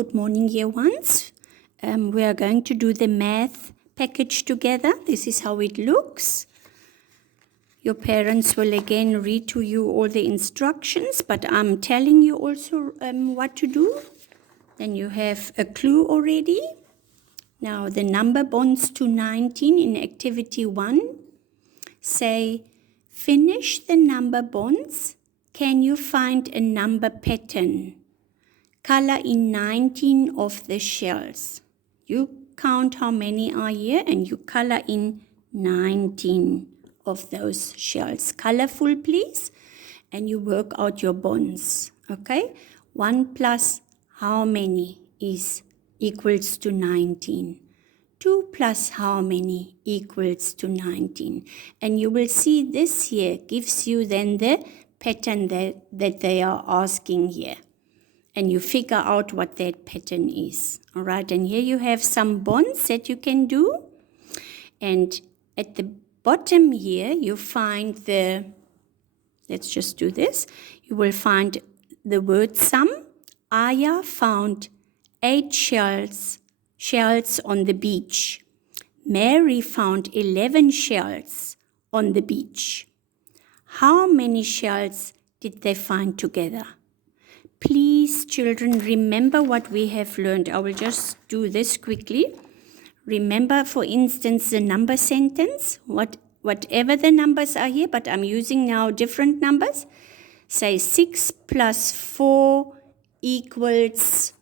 Good morning, year ones. We are going to do the math package together. This is how it looks. Your parents will again read to you all the instructions, but I'm telling you also what to do. Then you have a clue already. Now the number bonds to 19 in activity 1. Say, finish the number bonds. Can you find a number pattern? Color in 19 of the shells. You count how many are here and you color in 19 of those shells. Colorful, please. And you work out your bonds. Okay? 1 plus how many is equals to 19. 2 plus how many equals to 19. And you will see this here gives you then the pattern that they are asking here. And you figure out what that pattern is. All right, and here you have some bonds that you can do. And at the bottom here, you find let's just do this. You will find the word sum. Aya found 8 shells on the beach. Mary found 11 shells on the beach. How many shells did they find together? Please, children, remember what we have learned. I will just do this quickly. Remember, for instance, the number sentence, whatever the numbers are here, but I'm using now different numbers. Say 6 plus 4 equals,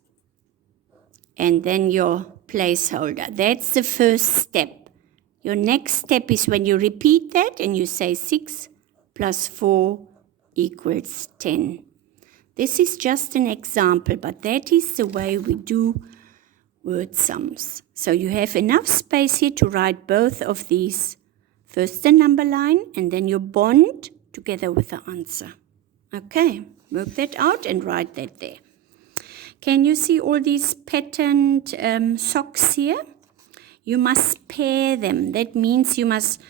and then your placeholder. That's the first step. Your next step is when you repeat that and you say 6 plus 4 equals 10. This is just an example, but that is the way we do word sums. So you have enough space here to write both of these. First the number line and then your bond together with the answer. Okay, work that out and write that there. Can you see all these patterned socks here? You must pair them. That means you must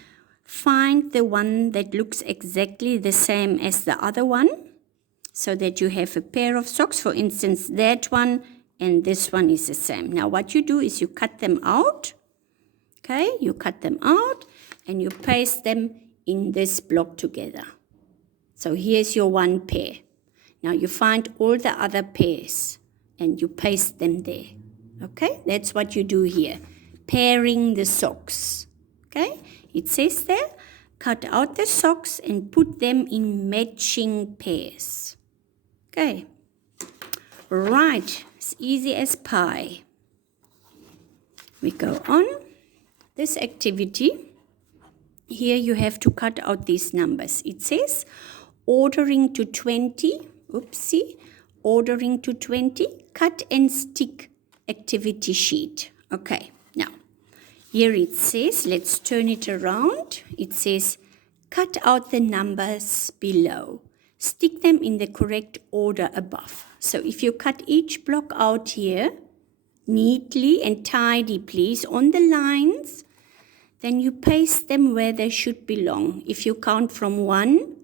find the one that looks exactly the same as the other one, so that you have a pair of socks. For instance, that one and this one is the same. Now what you do is you cut them out. Okay, you cut them out and you paste them in this block together. So here's your one pair. Now you find all the other pairs and you paste them there. Okay, that's what you do here. Pairing the socks. Okay, it says there, cut out the socks and put them in matching pairs. Okay, right, as easy as pie. We go on. This activity, here you have to cut out these numbers. It says ordering to 20, ordering to 20, cut and stick activity sheet. Okay, now, here it says, let's turn it around. It says, cut out the numbers below. Stick them in the correct order above. So if you cut each block out here, neatly and tidy, please, on the lines, then you paste them where they should belong. If you count from 1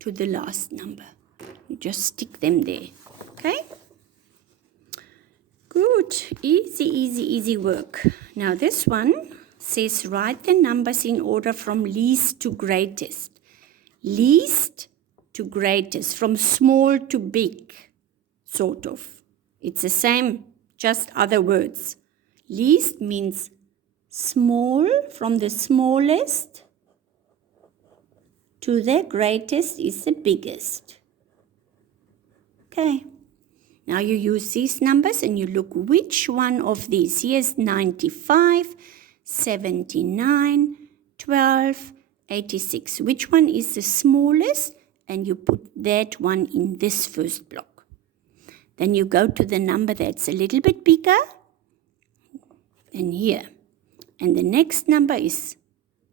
to the last number, you just stick them there. Okay? Good. Easy, easy, easy work. Now this one says write the numbers in order from least to greatest. Least to greatest, from small to big, sort of. It's the same, just other words. Least means small, from the smallest to the greatest is the biggest. Okay. Now you use these numbers and you look which one of these. Here's 95, 79, 12, 86. Which one is the smallest? And you put that one in this first block. Then you go to the number that's a little bit bigger, and here. And the next number is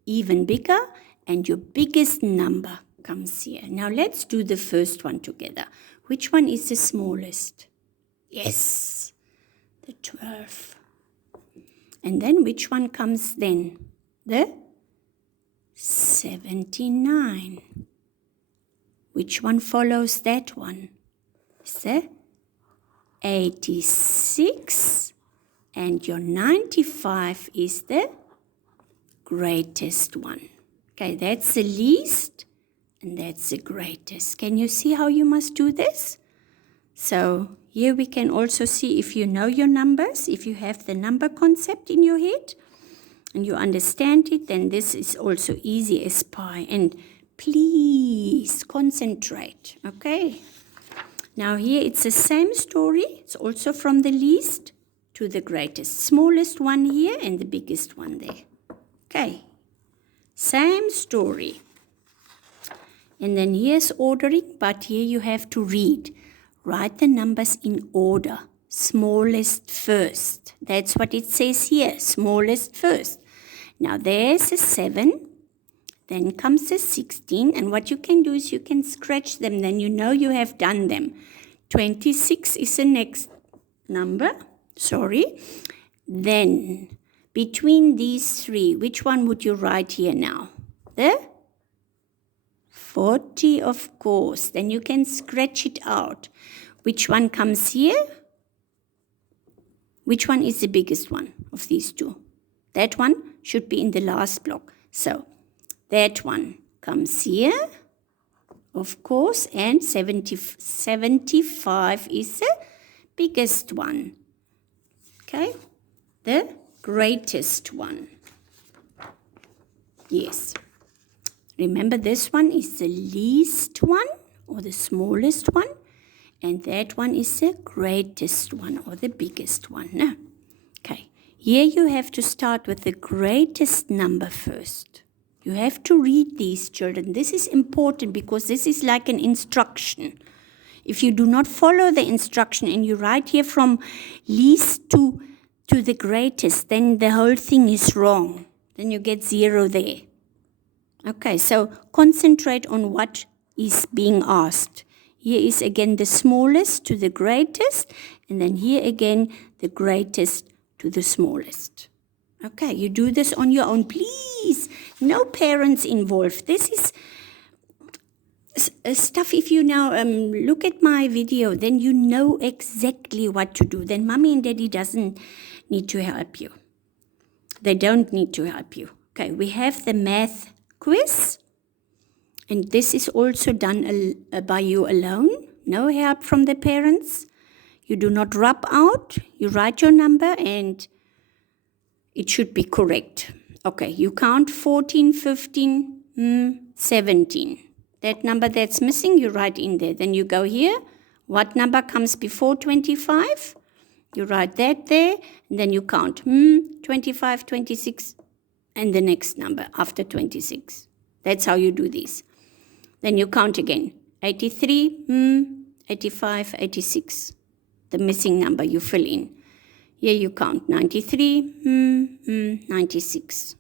even bigger, and your biggest number comes here. Now let's do the first one together. Which one is the smallest? Yes, the 12. And then which one comes then? The 79. Which one follows that one? Is the 86, and your 95 is the greatest one. Okay, that's the least, and that's the greatest. Can you see how you must do this? So here we can also see if you know your numbers, if you have the number concept in your head and you understand it, then this is also easy as pie. And please concentrate, okay? Now here it's the same story. It's also from the least to the greatest. Smallest one here and the biggest one there. Okay, same story. And then here's ordering, but here you have to read. Write the numbers in order. Smallest first. That's what it says here, smallest first. Now there's a 7. Then comes a 16. And what you can do is you can scratch them. Then you know you have done them. 26 is the next number. Sorry. Then between these three, which one would you write here now? The 40, of course. Then you can scratch it out. Which one comes here? Which one is the biggest one of these two? That one should be in the last block. So that one comes here, of course, and 75 is the biggest one. Okay, the greatest one. Yes. Remember, this one is the least one or the smallest one, and that one is the greatest one or the biggest one. No? Okay, here you have to start with the greatest number first. You have to read these, children. This is important because this is like an instruction. If you do not follow the instruction and you write here from least to the greatest, then the whole thing is wrong. Then you get 0 there. Okay, so concentrate on what is being asked. Here is again the smallest to the greatest, and then here again the greatest to the smallest. Okay, you do this on your own, please. No parents involved. This is stuff. If you now look at my video, then you know exactly what to do. Then mommy and daddy doesn't need to help you. They don't need to help you. Okay, we have the math quiz, and this is also done by you alone. No help from the parents. You do not rub out. You write your number and it should be correct. Okay, you count 14, 15, 17. That number that's missing, you write in there. Then you go here. What number comes before 25? You write that there, and then you count 25, 26, and the next number after 26. That's how you do this. Then you count again. 83, 85, 86. The missing number you fill in. Here you count 93, 96.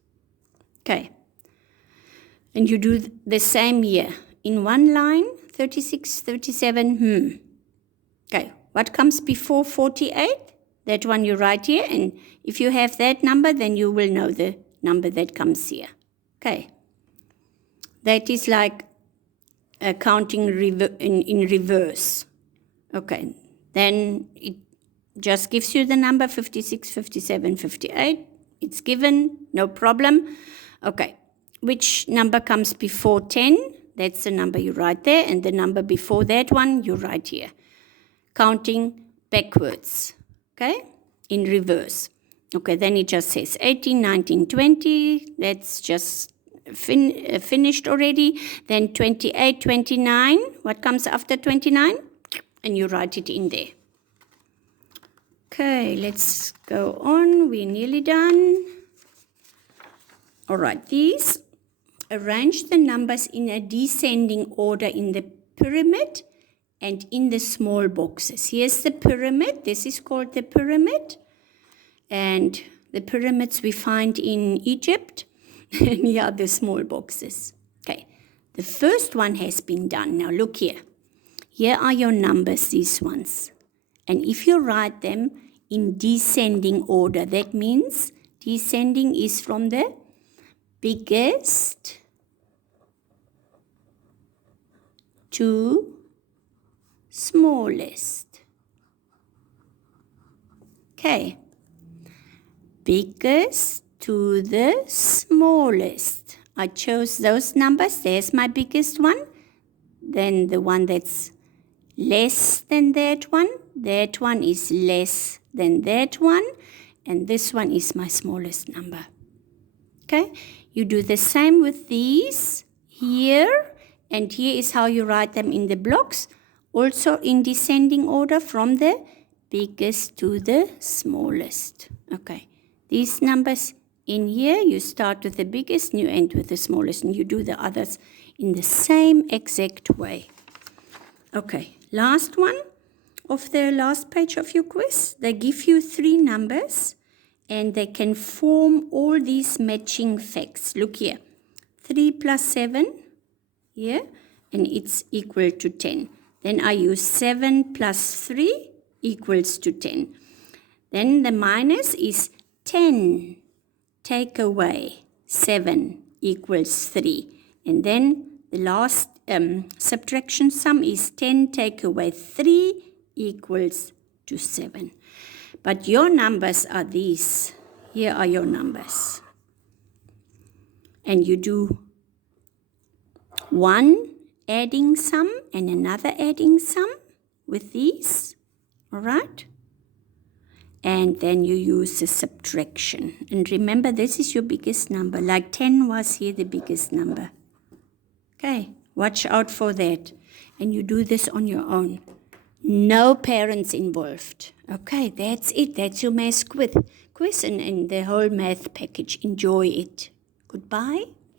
Okay. And you do the same here. In one line, 36, 37, Okay. What comes before 48? That one you write here. And if you have that number, then you will know the number that comes here. Okay. That is like counting in reverse. Okay. Then it just gives you the number 56, 57, 58. It's given, no problem. Okay. Which number comes before 10? That's the number you write there. And the number before that one, you write here. Counting backwards. Okay? In reverse. Okay, then it just says 18, 19, 20. That's just finished already. Then 28, 29. What comes after 29? And you write it in there. Okay, let's go on. We're nearly done. All right, these arrange the numbers in a descending order in the pyramid and in the small boxes. Here's the pyramid. This is called the pyramid. And the pyramids we find in Egypt. And here are the small boxes. Okay, the first one has been done. Now look here. Here are your numbers, these ones. And if you write them in descending order, that means descending is from the biggest to smallest. Okay. Biggest to the smallest. I chose those numbers. There's my biggest one. Then the one that's less than that one. That one is less than that one. And this one is my smallest number. Okay. You do the same with these here. And here is how you write them in the blocks. Also in descending order from the biggest to the smallest. Okay. These numbers in here, you start with the biggest and you end with the smallest. And you do the others in the same exact way. Okay. Last one of the last page of your quiz. They give you 3 numbers. And they can form all these matching facts. Look here. 3 plus 7 here. And it's equal to 10. Then I use 7 plus 3 equals to 10. Then the minus is 10. Take away 7 equals 3. And then the last subtraction sum is 10 take away 3 equals to 7. But your numbers are these. Here are your numbers. And you do one adding sum and another adding sum with these. All right? And then you use the subtraction. And remember, this is your biggest number. Like 10 was here the biggest number. Okay, watch out for that. And you do this on your own. No parents involved. Okay, that's it. That's your math quiz and the whole math package. Enjoy it. Goodbye.